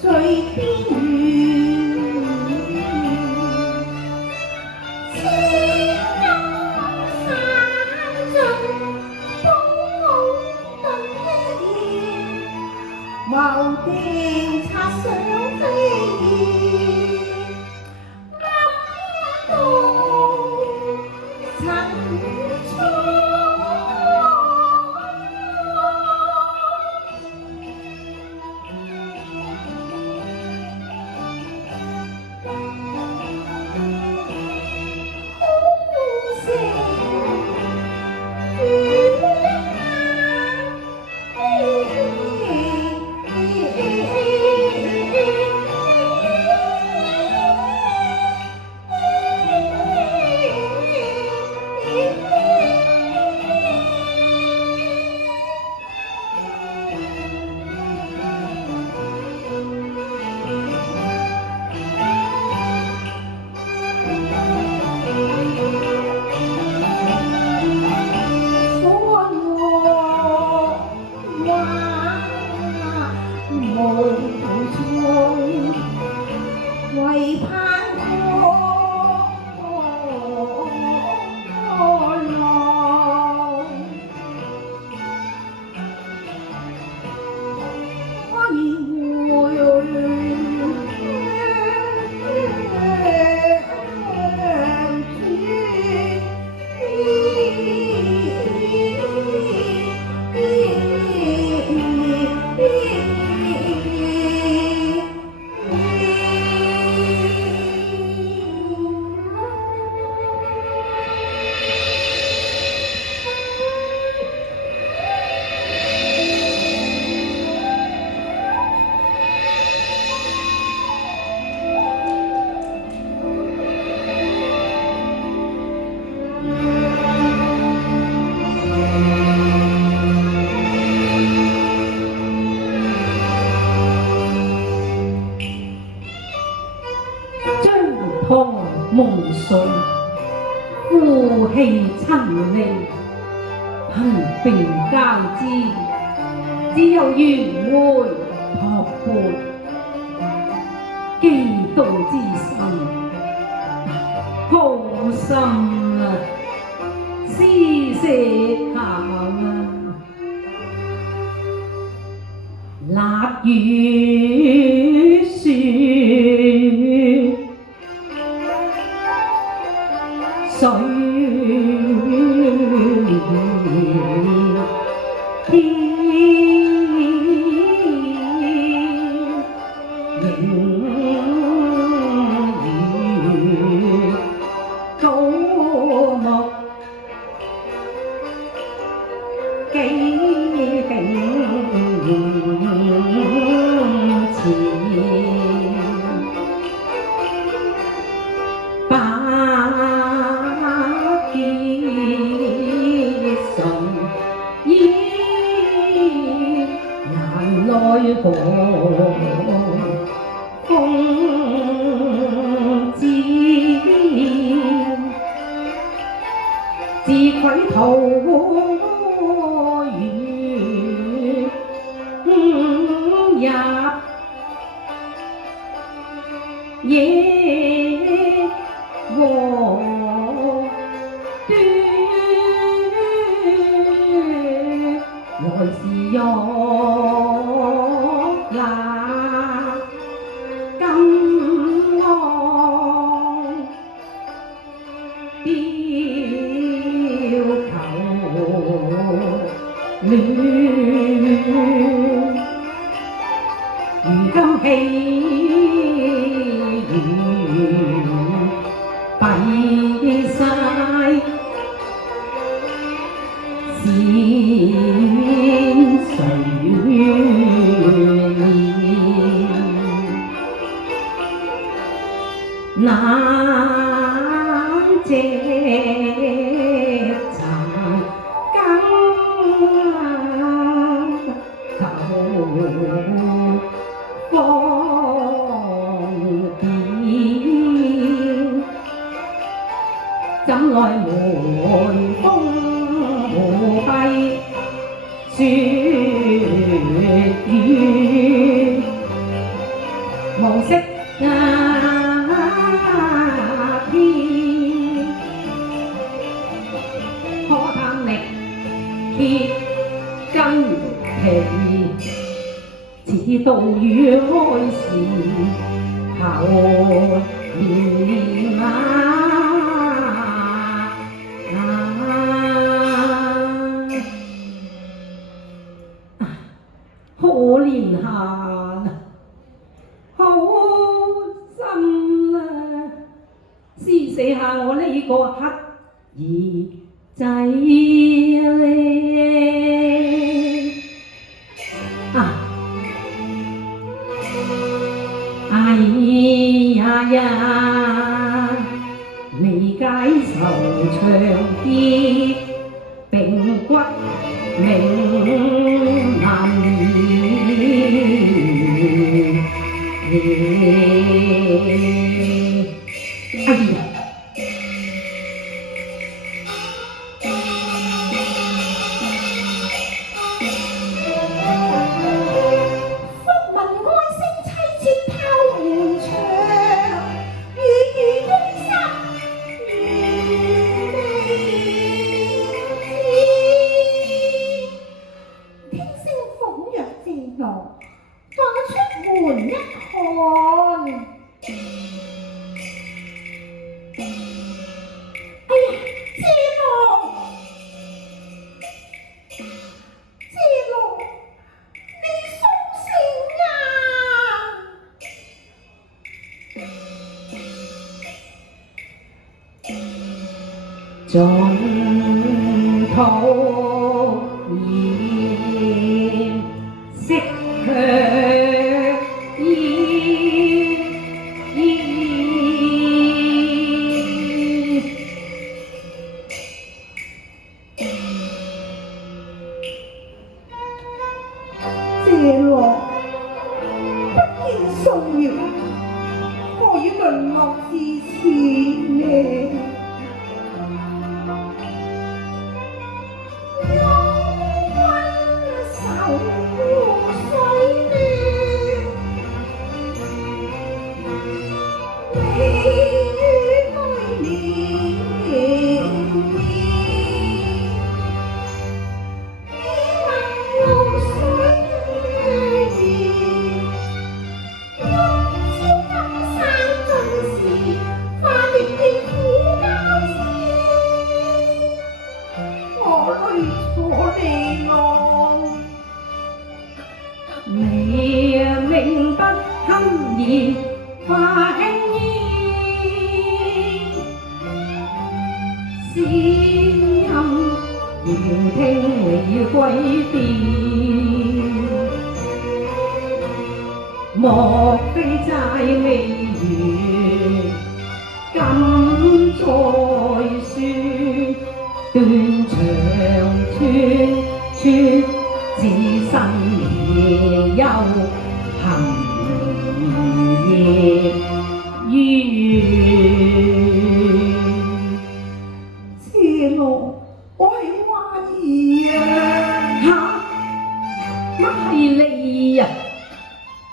最邊緣，千金散盡風頓一現，無定插上飛燕，暗度陳倉。為盼夢碎，夫氣親離，貧病交織，只有緣會托缽，寄道之心，好心啊，施捨下啊，辣雨雪。水天影雨高木幾景來何風自愧徒餘入野和端，來是玉那金鞍標求戀，如今氣源閉曬仙水難藉殘羹頭方便，怎奈門風無閉雪雨。可惜那天，可嘆力竭筋疲，似道與開時後年可憐下好心啦，施捨下我呢個乞兒仔咧哎呀呀，未解愁長結並骨銘難移。哎呀！盡討厭色卻厭，謝樂不見素搖，何以淪落至此呢？你命不堪言化輕煙，仙音遙聽離歸電，莫非債未完，今再算斷腸穿自身夜幽含夜怨。謝樂，我係花兒啊！乜係你呀？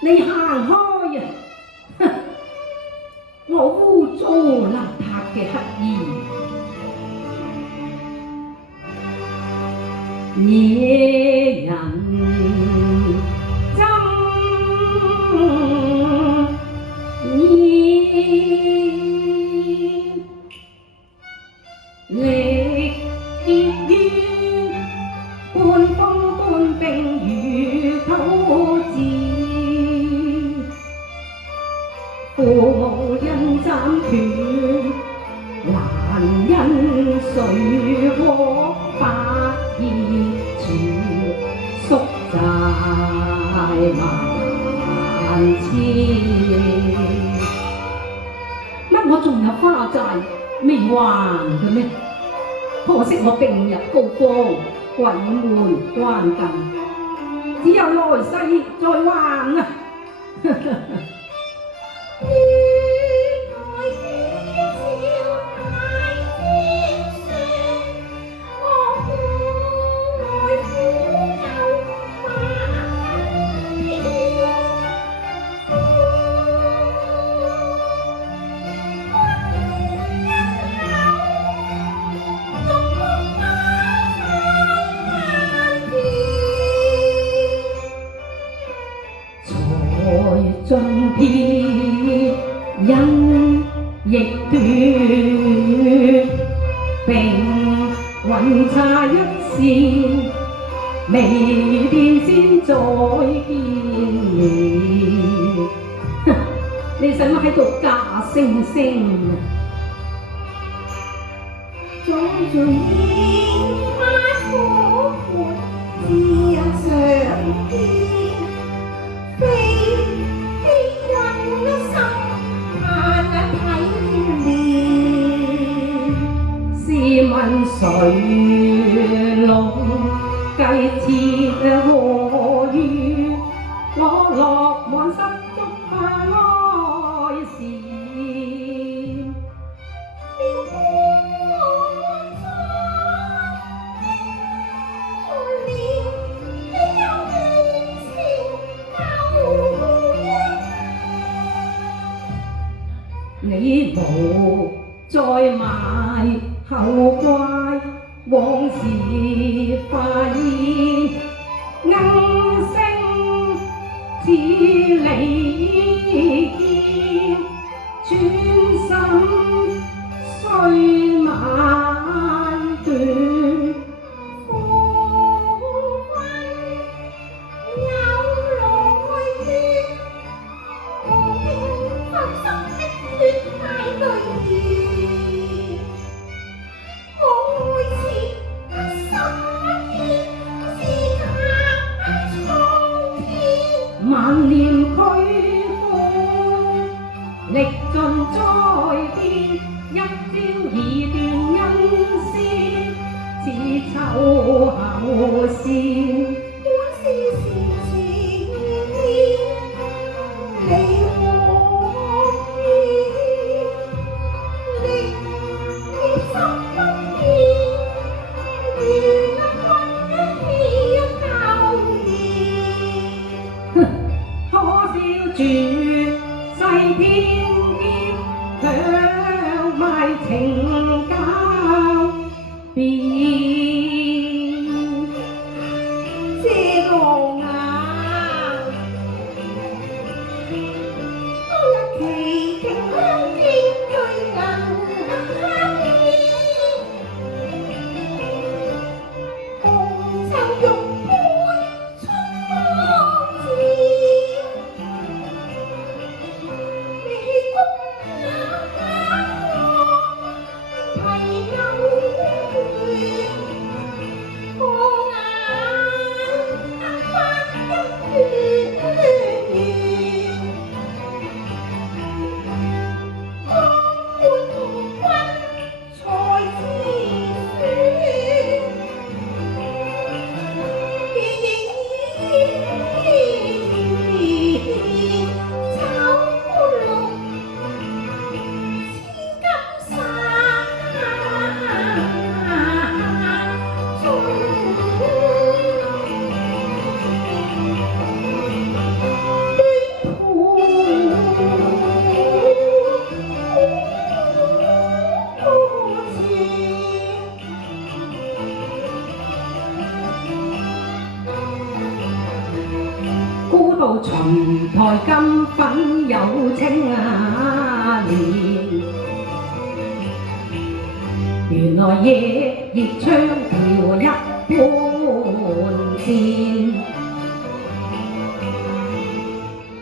你行開呀！我污糟邋遢嘅乞兒。野人憎意，力結於半風半冰與土字，父母因斬斷，難因水火發意處，宿債萬千。乜我仲有花債未還嘅咩？可惜我病入膏肓，鬼門關近，只有來世再還啊！盡撇，因亦斷，並雲差一線，未變先再見面。你使乜喺度假惺惺啊？早盡煙花火沒自人常見，非欺人一心盼體面。試問誰弄計設何遇？我落滿失足愛事。你無再賣後怪，往事化煙，鶯聲似離見，轉身雖晚斷。萬念俱灰，力盡再變，一朝已斷恩師，似秋後線。住世天邊，強賣情交變。這個啊，當日奇景香天對銀黑面，紅袖玉杯春光照。孤島秦台金粉有青蓮，原來夜熱窗條一般箭，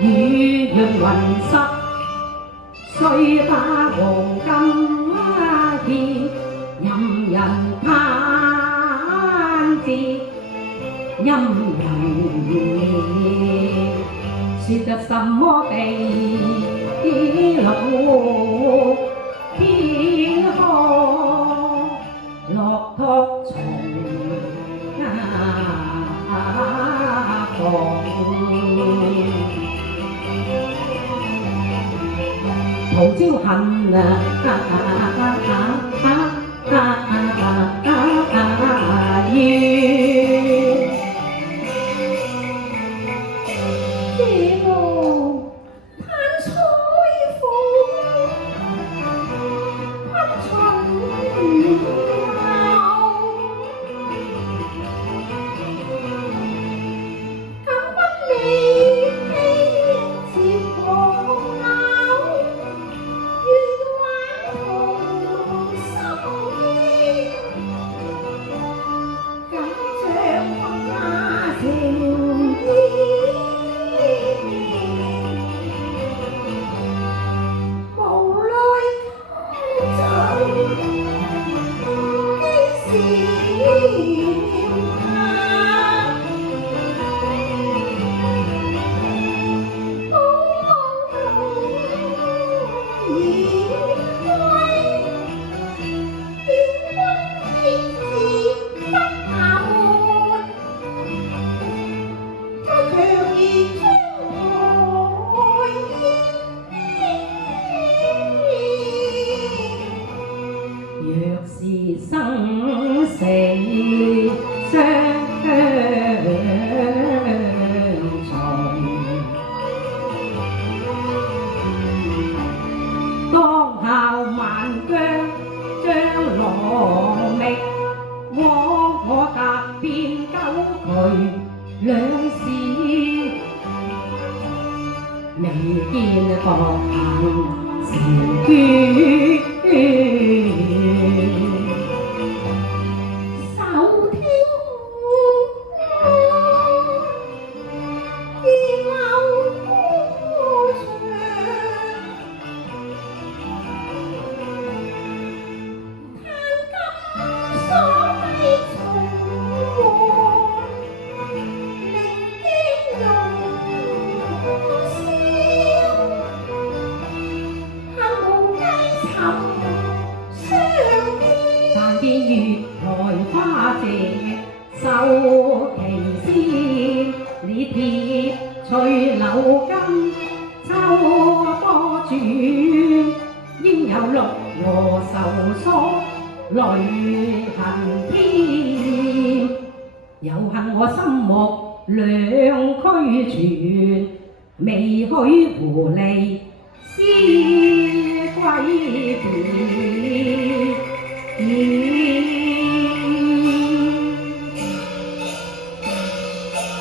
雨潤雲濕，雖把黃金片，任人攀折。陰人說着什麼地老天荒，落託從房，桃招恨若是生死相隨，當效萬疆將羅覓，我踏遍九衢兩市，未見國行成捐。手聽二樓歌唱，嘆今所謂從和，令經容笑，恨無計尋相見。但見月台花謝，秀其絲，列鐵隨流金，秋波轉，應有綠禾愁索，淚痕添。有幸我心目兩俱全，未許胡離思歸別。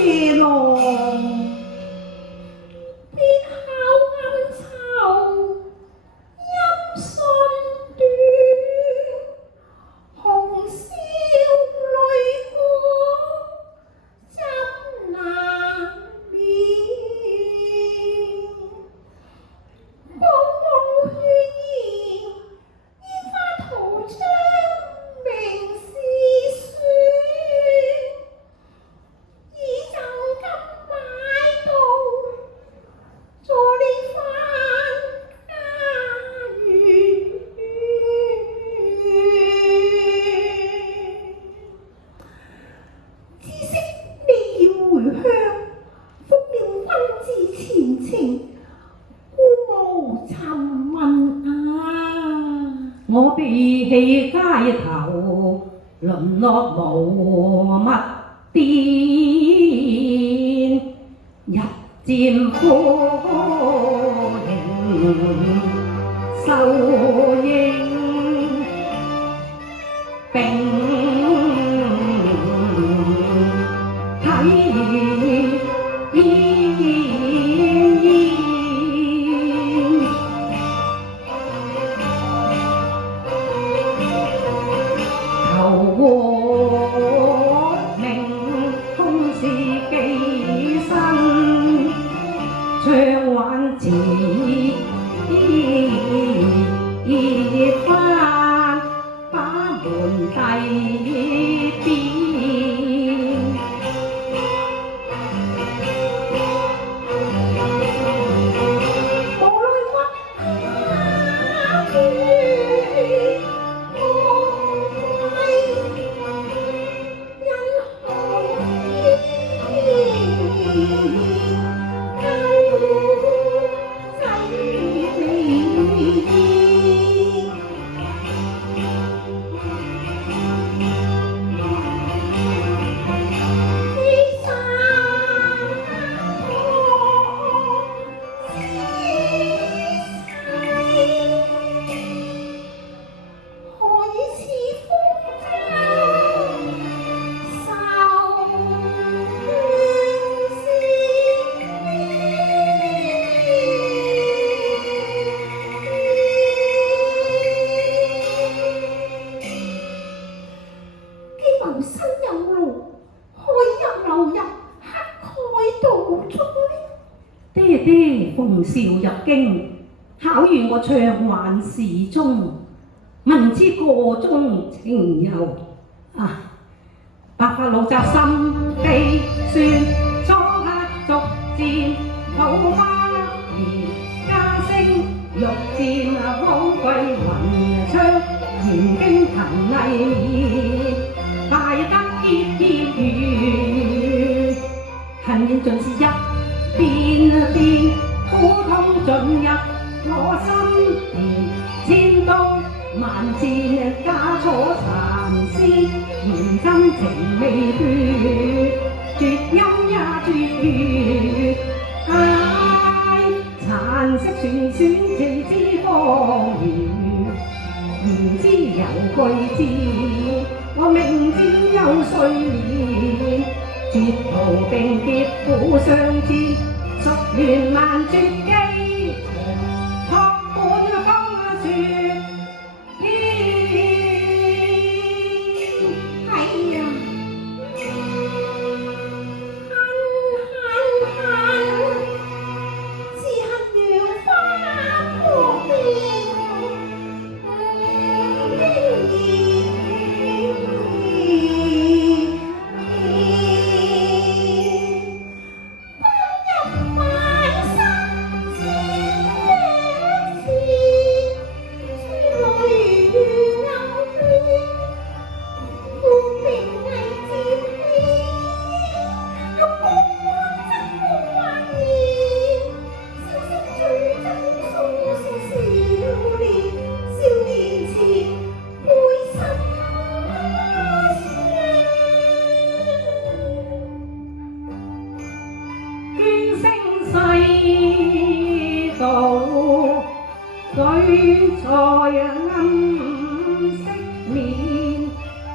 夜郎別後暗愁音訊斷，紅消淚過怎難免？寶武血染煙花塗將名是雪，已贈金買到助你返家園。知悉你要回鄉，復了君至前程，故無尋問啊。我被棄街頭，淪落無物店，日漸枯影，秀英並體求和明空是寄身，唱挽詞翻把門第變。無奈屈下血，我為人何救濟你？謀生有路，開入流入，乞丐道中。爹爹奉召入京，考驗我唱挽事中，問知個中情由啊！白髮老宅心悲酸，初刻逐漸桃花兒家聲欲戰荒廢雲昌，言經勤毅面，大得結語。恨怨盡是一遍遍，苦痛進入我心田，千刀萬箭加楚殘絲，現今情未斷，絕音也絕語。唉，殘色旋轉其之荒原，言之有句子，我明知有睡眠，絕途並劫苦相知，熟亂萬絕機場，託本風雪天。係啊，是恨楊花破面。世道舉在暗色面，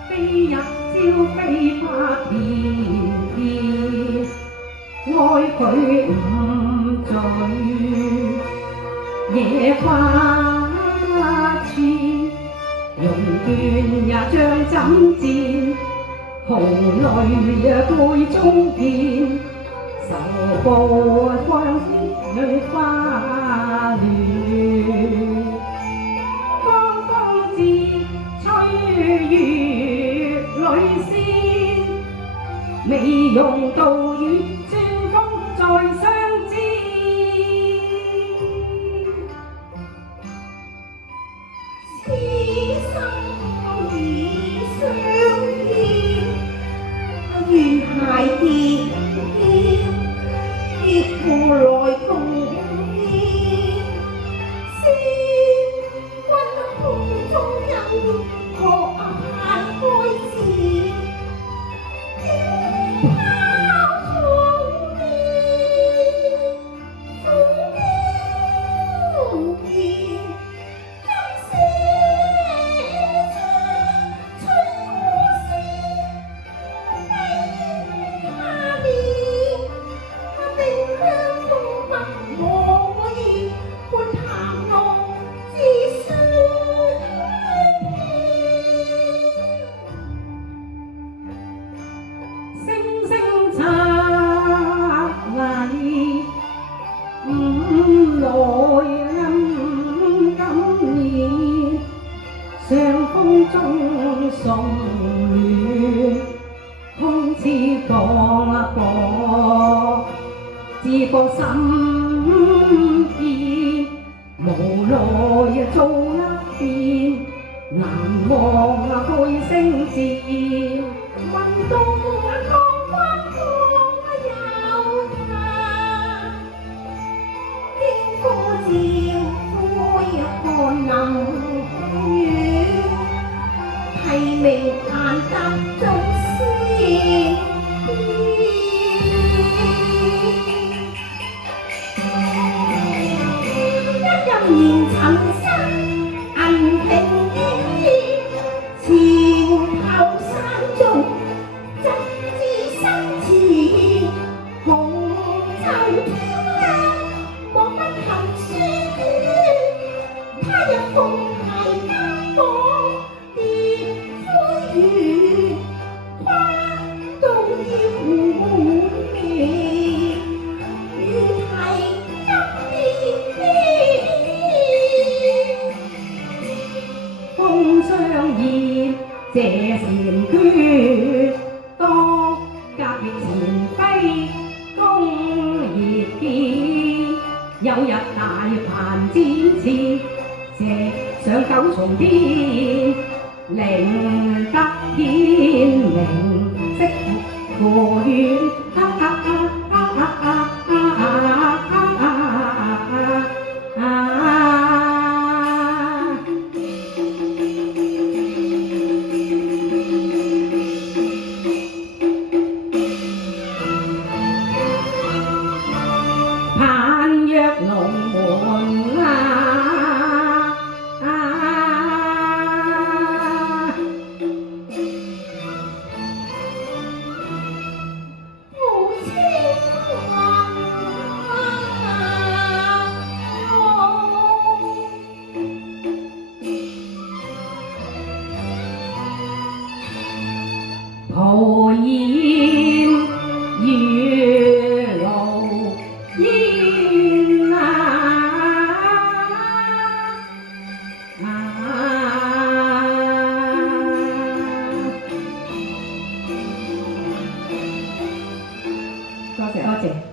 非日朝飛花片片，愛佢誤醉野花痴，容倦也將枕戰，豪淚杯中變，愁報芳雪花亂，江風自吹月裏仙，未用道語轉風再相知。此生已相見，願孩兒結父來共獻，先君空中有學派開示，飄拋重面，風飄變。上風中送暖，空似放過，自覺心意，無奈做一變，難忘配聲節，問到江灣可有他，經過照灰寒林雨。提名難得做詩，一任言塵身銀屏衣，前後山中直至生詞，紅塵飄香莫不含書卷，他日逢題金榜。花到要滿面，願係今年風霜葉這禪訣，當隔翼前飛公熱見，有日大盤展翅，射上九重天，靈得顯明色無怨。盼約龍門母親抱燕月露煙多謝多謝。